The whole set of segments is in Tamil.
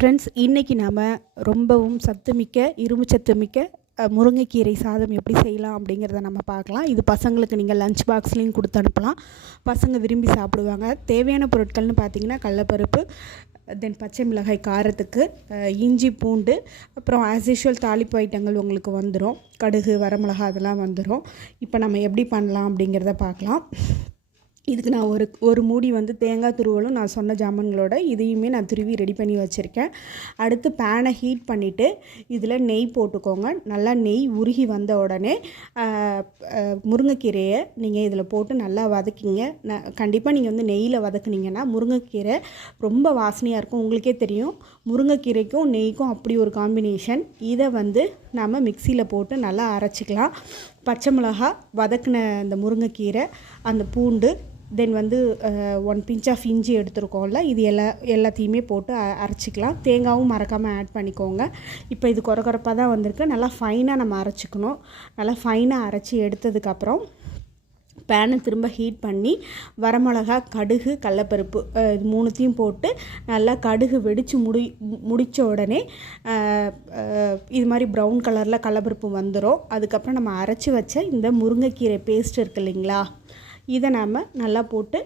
ஃப்ரெண்ட்ஸ் இன்றைக்கி நாம் ரொம்பவும் சத்துமிக்க இரும்பு மிக்க முருங்கைக்கீரை சாதம் எப்படி செய்யலாம் அப்படிங்கிறத நம்ம பார்க்கலாம். இது பசங்களுக்கு நீங்கள் லஞ்ச் பாக்ஸ்லேயும் கொடுத்து அனுப்பலாம். பசங்க விரும்பி சாப்பிடுவாங்க. தேவையான பொருட்கள்னு பார்த்தீங்கன்னா கடலப்பருப்பு தென் பச்சை மிளகாய் காரத்துக்கு இஞ்சி பூண்டு அப்புறம் ஆஸ் யூஷுவல் தாளிப்பு ஐட்டங்கள் உங்களுக்கு வந்துடும் கடுகு வரமிளகா அதெல்லாம் வந்துடும் இப்போ நம்ம எப்படி பண்ணலாம் அப்படிங்கிறத பார்க்கலாம். இதுக்கு நான் ஒரு ஒரு மூடி வந்து தேங்காய் துருவலும் நான் சொன்ன ஜாமான்களோட இதையுமே நான் துருவி ரெடி பண்ணி வச்சுருக்கேன். அடுத்து பேனை ஹீட் பண்ணிவிட்டு இதில் நெய் போட்டுக்கோங்க. நல்லா நெய் உருகி வந்த உடனே முருங்கைக்கீரையை நீங்கள் இதில் போட்டு நல்லா வதக்கிங்க. நான் கண்டிப்பாக நீங்கள் வந்து நெய்யில் வதக்குனீங்கன்னா முருங்கைக்கீரை ரொம்ப வாசனையாக இருக்கும். உங்களுக்கே தெரியும். முருங்கைக்கீரைக்கும் நெய்க்கும் அப்படி ஒரு காம்பினேஷன் இதை வந்து நாம் மிக்சியில் போட்டு நல்லா அரைச்சிக்கலாம். பச்சை மிளகா வதக்கின அந்த முருங்கைக்கீரை அந்த பூண்டு தென் வந்து ஒன் பிஞ்ச் ஆஃப் இஞ்சி எடுத்துருக்கோம்ல இது எல்லா எல்லாத்தையுமே போட்டு அரைச்சிக்கலாம். தேங்காவும் மறக்காமல் ஆட் பண்ணிக்கோங்க. இப்போ இது குறகுறப்பாக தான் வந்திருக்கு. நல்லா ஃபைனாக நம்ம அரைச்சிக்கணும். நல்லா ஃபைனாக அரைச்சி எடுத்ததுக்கப்புறம் பேனை திரும்ப ஹீட் பண்ணி வரமிளகா கடுகு கடலப்பருப்பு இது மூணுத்தையும் போட்டு நல்லா கடுகு வெடித்து முடி முடித்த உடனே இது மாதிரி ப்ரௌன் கலரில் கடலப்பருப்பு வந்துடும் அதுக்கப்புறம் நம்ம அரைச்சி வச்ச இந்த முருங்கைக்கீரை பேஸ்ட் இருக்கு இல்லைங்களா? இதை நாம் நல்லா போட்டு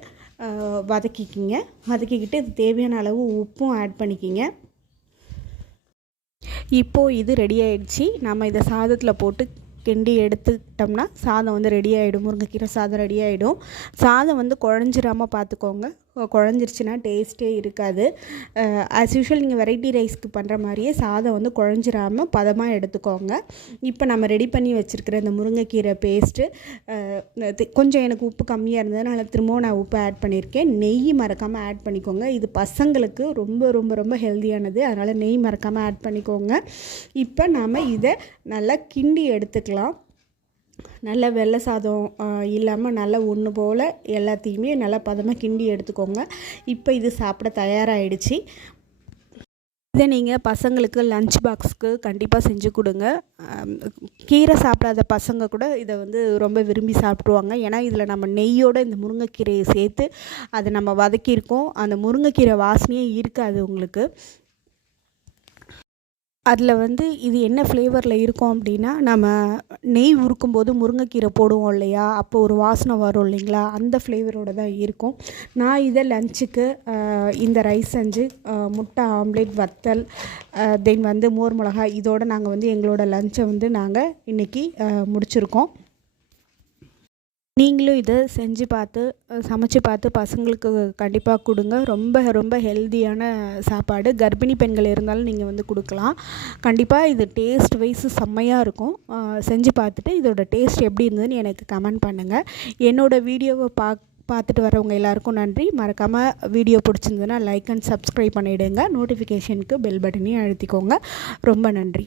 வதக்கிக்கிங்க. வதக்கிக்கிட்டு இது தேவையான அளவு உப்பும் ஆட் பண்ணிக்கிங்க. இப்போது இது ரெடி ஆகிடுச்சி நம்ம இதை சாதத்தில் போட்டு கிண்டி எடுத்துக்கிட்டோம்னா சாதம் வந்து ரெடி ஆகிடும் முருங்கைக்கீரை சாதம் ரெடி ஆகிடும் சாதம் வந்து குழஞ்சிராமல் பார்த்துக்கோங்க. குழஞ்சிருச்சுன்னா டேஸ்ட்டே இருக்காது. ஆஸ் யூஷுவல் நீங்கள் வெரைட்டி ரைஸ்க்கு பண்ணுற மாதிரியே சாதம் வந்து குழஞ்சிராம பதமாக எடுத்துக்கோங்க. இப்போ நம்ம ரெடி பண்ணி வச்சுருக்கிற இந்த முருங்கைக்கீரை பேஸ்ட்டு கொஞ்சம் எனக்கு உப்பு கம்மியாக இருந்ததுனால திரும்பவும் நான் உப்பு ஆட் பண்ணியிருக்கேன் நெய் மறக்காமல் ஆட் பண்ணிக்கோங்க. இது பசங்களுக்கு ரொம்ப ரொம்ப ரொம்ப ஹெல்தியானது அதனால் நெய் மறக்காமல் ஆட் பண்ணிக்கோங்க. இப்போ நாம் இதை நல்லா கிண்டி எடுத்துக்கலாம். நல்ல வெள்ளை சாதம் இல்லாமல் நல்லா ஒன்று போல் எல்லாத்தையுமே நல்லா பதமாக கிண்டி எடுத்துக்கோங்க. இப்போ இது சாப்பிட தயாராகிடுச்சு இதை நீங்கள் பசங்களுக்கு லஞ்ச் பாக்ஸுக்கு கண்டிப்பாக செஞ்சு கொடுங்க. கீரை சாப்பிடாத பசங்க கூட இதை வந்து ரொம்ப விரும்பி சாப்பிடுவாங்க. ஏன்னா இதில் நம்ம நெய்யோட இந்த முருங்கைக்கீரையை சேர்த்து அதை நம்ம வதக்கியிருக்கோம். அந்த முருங்கைக்கீரை வாசனையே இருக்காது உங்களுக்கு. அதில் வந்து இது என்ன ஃப்ளேவரில் இருக்கும் அப்படின்னா நம்ம நெய் உருக்கும்போது முருங்கைக்கீரை போடுவோம் இல்லையா? அப்போ ஒரு வாசனை வரும் இல்லைங்களா? அந்த ஃப்ளேவரோடு தான் இருக்கும். நான் இதை லஞ்சுக்கு இந்த ரைஸ் செஞ்சு முட்டை ஆம்லேட் வத்தல் தென் வந்து மோர் மிளகாய் இதோடு நாங்கள் வந்து எங்களோட லஞ்சை வந்து நாங்கள் இன்றைக்கி முடிச்சிருக்கோம். நீங்களும் இதை செஞ்சு பார்த்து சமைச்சு பார்த்து பசங்களுக்கு கண்டிப்பாக கொடுங்க. ரொம்ப ரொம்ப ஹெல்தியான சாப்பாடு. கர்ப்பிணி பெண்கள் இருந்தாலும் நீங்கள் வந்து கொடுக்கலாம். கண்டிப்பாக இது டேஸ்ட் வைஸ் செம்மையாக இருக்கும். செஞ்சு பார்த்துட்டு இதோட டேஸ்ட் எப்படி இருந்ததுன்னு எனக்கு கமெண்ட் பண்ணுங்கள் என்னோடய வீடியோவை பா பார்த்துட்டு வரவங்க எல்லாருக்கும் நன்றி. மறக்காமல் வீடியோ பிடிச்சிருந்ததுன்னா லைக் அண்ட் சப்ஸ்கிரைப் பண்ணிவிடுங்க நோட்டிஃபிகேஷனுக்கு பெல் பட்டனையும் அழுத்திக்கோங்க. ரொம்ப நன்றி.